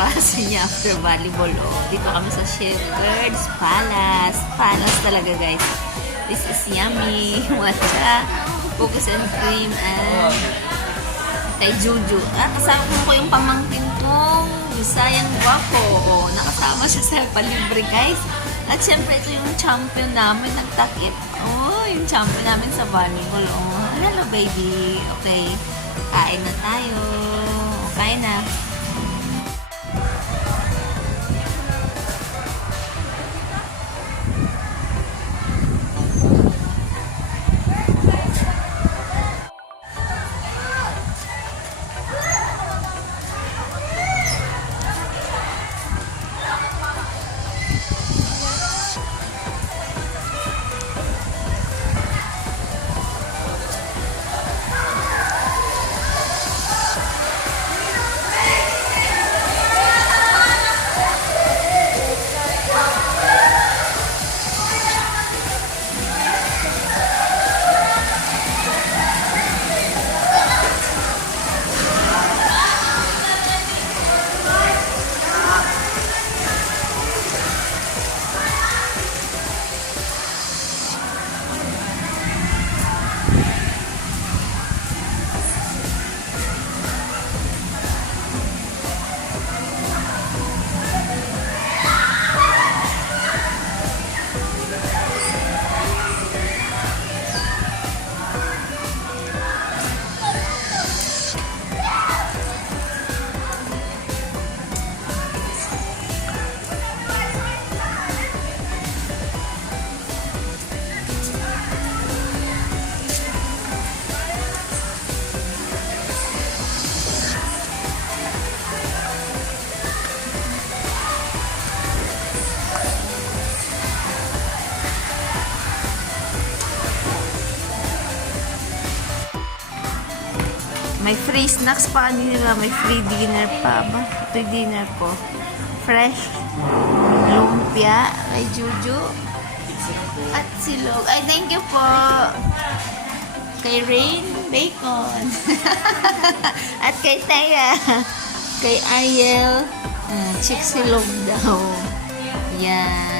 klase niya after volleyball. Oh, dito kami sa Shepherd's Palace. Palace talaga, guys. This is yummy. Matcha, cookies and cream, and kay Juju. Kasama ko yung pamangkin kong Bisayang Guwapo. Oh, nakasama siya sa palibre, guys. At syempre, ito yung champion namin. Nagtakip. Oh, yung champion namin sa volleyball. Oh, hello, baby. Okay. Kain na tayo. Kain na. May free snacks pa kanila. May free dinner pa ba? Ito yung dinner po. Fresh lumpia kay Juju. At silog. Ay, thank you po. Kay Rain, bacon. At kay Taya. Kay Ayel, chick silog daw. Yan.